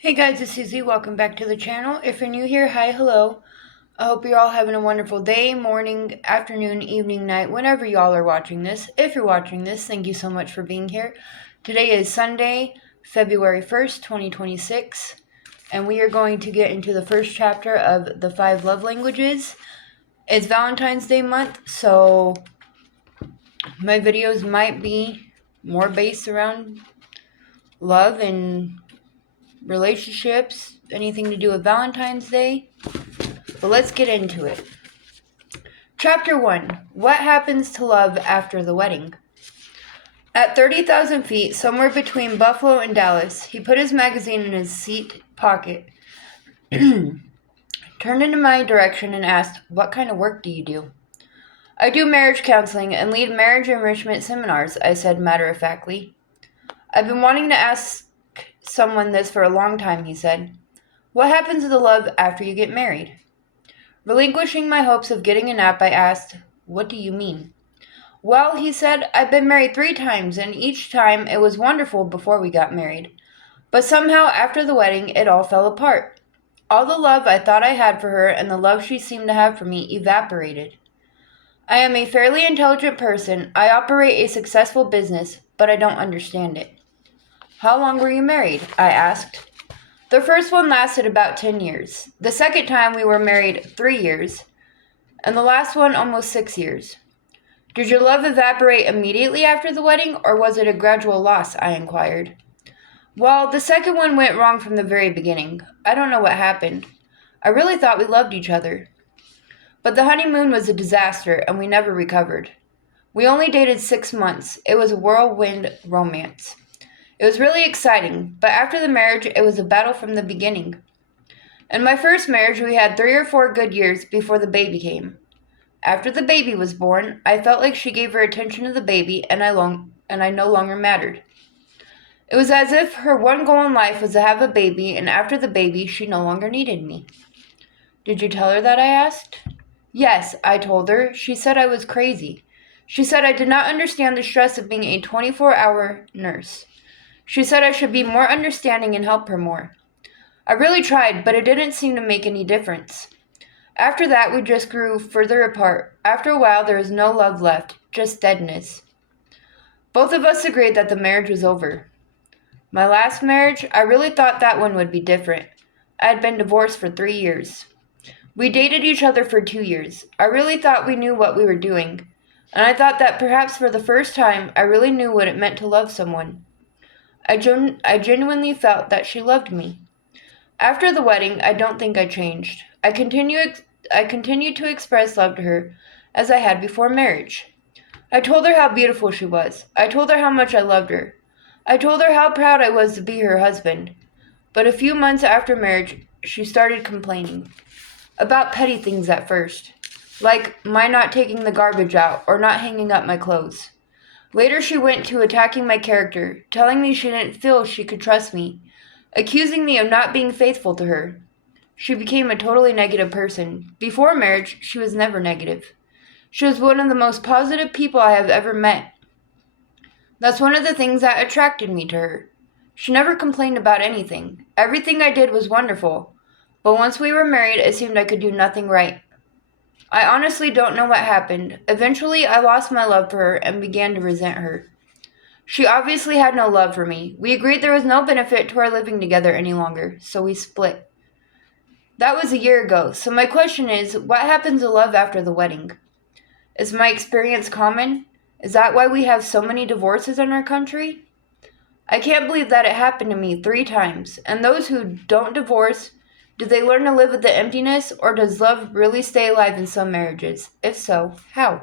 Hey guys, it's Susie. Welcome back to the channel. If you're new here, hi, hello. I hope you're all having a wonderful day, morning, afternoon, evening, night, whenever y'all are watching this. If you're watching this, thank you so much for being here. Today is Sunday, February 1st, 2026, and we are going to get into the first chapter of the 5 love languages. It's Valentine's Day month, so my videos might be more based around love and relationships, anything to do with Valentine's Day. But let's get into it. Chapter 1. What happens to love after the wedding? At 30,000 feet, somewhere between Buffalo and Dallas, he put his magazine in his seat pocket, turned in my direction, and asked, "What kind of work do you do?" "I do marriage counseling and lead marriage enrichment seminars," I said matter-of-factly. "I've been wanting to ask someone this for a long time," he said. "What happens to the love after you get married?" Relinquishing my hopes of getting a nap, I asked, "What do you mean?" "Well," he said, "I've been married 3 times, and each time it was wonderful before we got married. But somehow after the wedding, it all fell apart. All the love I thought I had for her and the love she seemed to have for me evaporated. I am a fairly intelligent person. I operate a successful business, but I don't understand it." "How long were you married?" I asked. "The first one lasted about 10 years. The second time we were married 3 years, and the last one almost 6 years." "Did your love evaporate immediately after the wedding, or was it a gradual loss?" I inquired. "Well, the second one went wrong from the very beginning. I don't know what happened. I really thought we loved each other. But the honeymoon was a disaster, and we never recovered. We only dated 6 months. It was a whirlwind romance. It was really exciting, but after the marriage, it was a battle from the beginning. In my first marriage, we had 3 or 4 good years before the baby came. After the baby was born, I felt like she gave her attention to the baby, and I no longer mattered. It was as if her one goal in life was to have a baby, and after the baby, she no longer needed me." "Did you tell her that?" I asked. "Yes," I told her. She said I was crazy. She said I did not understand the stress of being a 24-hour nurse. She said I should be more understanding and help her more. I really tried, but it didn't seem to make any difference. After that, we just grew further apart. After a while, there was no love left, just deadness. Both of us agreed that the marriage was over. My last marriage, I really thought that one would be different. I had been divorced for 3 years. We dated each other for 2 years. I really thought we knew what we were doing, and I thought that perhaps for the first time, I really knew what it meant to love someone. I genuinely felt that she loved me. After the wedding, I don't think I changed. I continued to express love to her as I had before marriage. I told her how beautiful she was. I told her how much I loved her. I told her how proud I was to be her husband. But a few months after marriage, she started complaining. About petty things at first, like my not taking the garbage out or not hanging up my clothes. Later, she went to attacking my character, telling me she didn't feel she could trust me, accusing me of not being faithful to her. She became a totally negative person. Before marriage, she was never negative. She was one of the most positive people I have ever met. That's one of the things that attracted me to her. She never complained about anything. Everything I did was wonderful. But once we were married, it seemed I could do nothing right. I honestly don't know what happened. Eventually, I lost my love for her and began to resent her. She obviously had no love for me. We agreed there was no benefit to our living together any longer, so we split. That was a year ago, so my question is, what happens to love after the wedding? Is my experience common? Is that why we have so many divorces in our country? I can't believe that it happened to me 3 times. And those who don't divorce, do they learn to live with the emptiness, or does love really stay alive in some marriages? If so, how?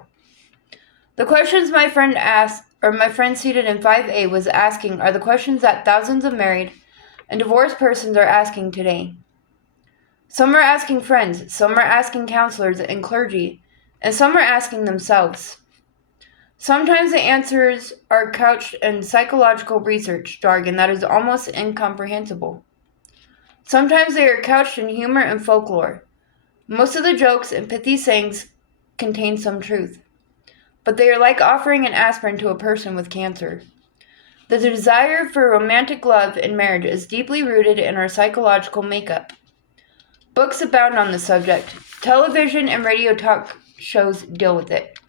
The questions my friend asked, or my friend seated in 5A was asking, are the questions that thousands of married and divorced persons are asking today. Some are asking friends, some are asking counselors and clergy, and some are asking themselves. Sometimes the answers are couched in psychological research jargon that is almost incomprehensible. Sometimes they are couched in humor and folklore. Most of the jokes and pithy sayings contain some truth, but they are like offering an aspirin to a person with cancer. The desire for romantic love in marriage is deeply rooted in our psychological makeup. Books abound on the subject. Television and radio talk shows deal with it.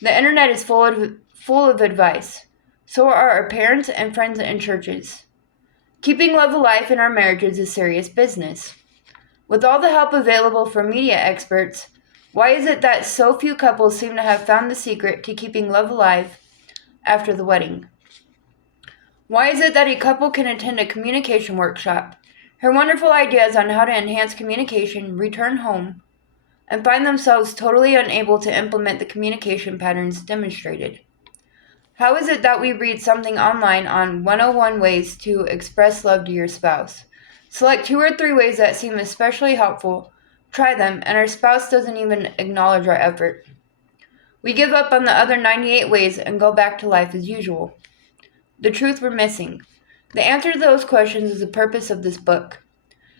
The internet is full of advice. So are our parents and friends in churches. Keeping love alive in our marriages is serious business. With all the help available from media experts, why is it that so few couples seem to have found the secret to keeping love alive after the wedding? Why is it that a couple can attend a communication workshop, hear wonderful ideas on how to enhance communication, return home, and find themselves totally unable to implement the communication patterns demonstrated? How is it that we read something online on 101 ways to express love to your spouse? Select 2 or 3 ways that seem especially helpful, try them, and our spouse doesn't even acknowledge our effort. We give up on the other 98 ways and go back to life as usual. The truth we're missing. The answer to those questions is the purpose of this book.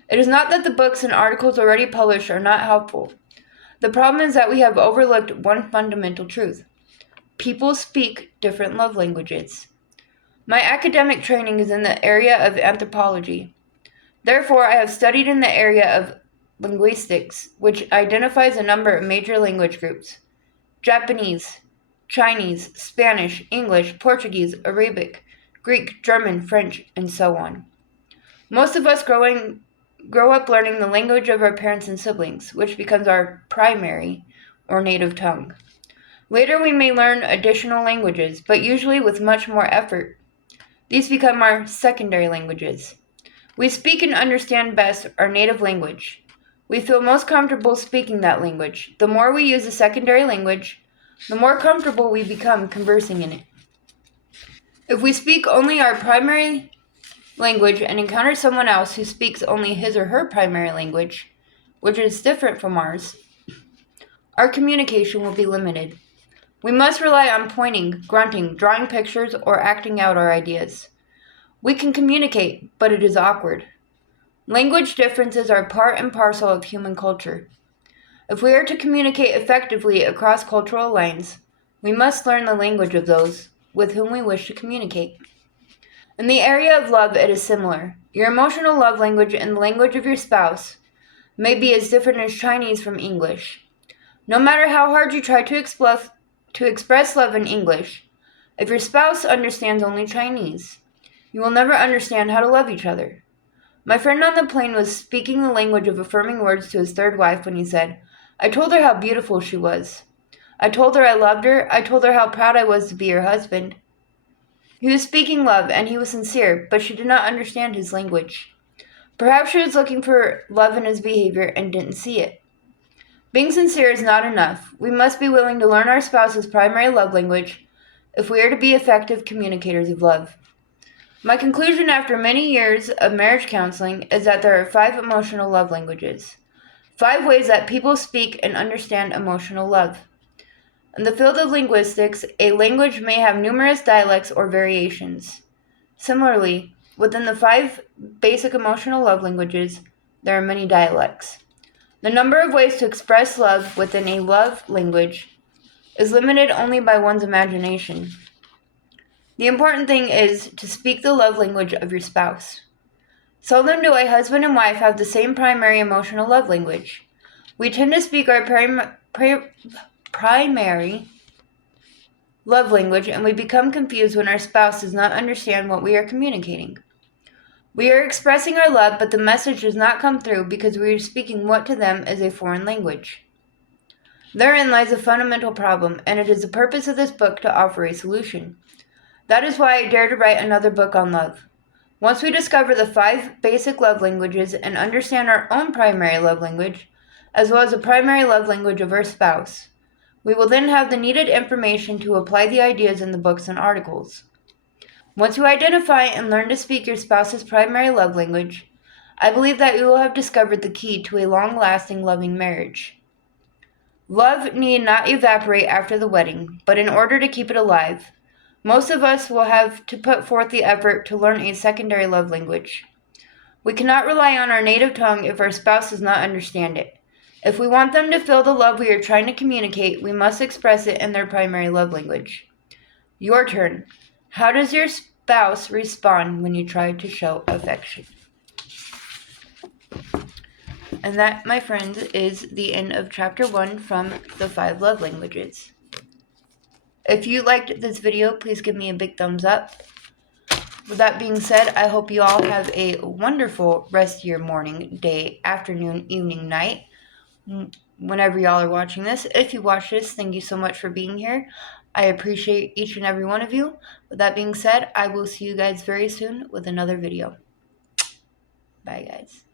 It is not that the books and articles already published are not helpful. The problem is that we have overlooked one fundamental truth. People speak different love languages. My academic training is in the area of anthropology. Therefore, I have studied in the area of linguistics, which identifies a number of major language groups: Japanese, Chinese, Spanish, English, Portuguese, Arabic, Greek, German, French, and so on. Most of us grow up learning the language of our parents and siblings, which becomes our primary or native tongue. Later we may learn additional languages, but usually with much more effort. These become our secondary languages. We speak and understand best our native language. We feel most comfortable speaking that language. The more we use a secondary language, the more comfortable we become conversing in it. If we speak only our primary language and encounter someone else who speaks only his or her primary language, which is different from ours, our communication will be limited. We must rely on pointing, grunting, drawing pictures, or acting out our ideas. We can communicate, but it is awkward. Language differences are part and parcel of human culture. If we are to communicate effectively across cultural lines, we must learn the language of those with whom we wish to communicate. In the area of love, it is similar. Your emotional love language and the language of your spouse may be as different as Chinese from English. No matter how hard you try to express love in English, if your spouse understands only Chinese, you will never understand how to love each other. My friend on the plane was speaking the language of affirming words to his third wife when he said, "I told her how beautiful she was. I told her I loved her. I told her how proud I was to be her husband." He was speaking love, and he was sincere, but she did not understand his language. Perhaps she was looking for love in his behavior and didn't see it. Being sincere is not enough. We must be willing to learn our spouse's primary love language if we are to be effective communicators of love. My conclusion after many years of marriage counseling is that there are 5 emotional love languages. 5 ways that people speak and understand emotional love. In the field of linguistics, a language may have numerous dialects or variations. Similarly, within the 5 basic emotional love languages, there are many dialects. The number of ways to express love within a love language is limited only by one's imagination. The important thing is to speak the love language of your spouse. Seldom do a husband and wife have the same primary emotional love language. We tend to speak our primary love language, and we become confused when our spouse does not understand what we are communicating. We are expressing our love, but the message does not come through because we are speaking what to them is a foreign language. Therein lies a fundamental problem, and it is the purpose of this book to offer a solution. That is why I dare to write another book on love. Once we discover the 5 basic love languages and understand our own primary love language, as well as the primary love language of our spouse, we will then have the needed information to apply the ideas in the books and articles. Once you identify and learn to speak your spouse's primary love language, I believe that you will have discovered the key to a long-lasting, loving marriage. Love need not evaporate after the wedding, but in order to keep it alive, most of us will have to put forth the effort to learn a secondary love language. We cannot rely on our native tongue if our spouse does not understand it. If we want them to feel the love we are trying to communicate, we must express it in their primary love language. Your turn. How does your spouse respond when you try to show affection? And that, my friends, is the end of chapter 1 from the 5 love languages. If you liked this video, please give me a big thumbs up. With that being said, I hope you all have a wonderful rest of your morning, day, afternoon, evening, night, whenever y'all are watching this. If you watch this, thank you so much for being here. I appreciate each and every one of you. With that being said, I will see you guys very soon with another video. Bye, guys.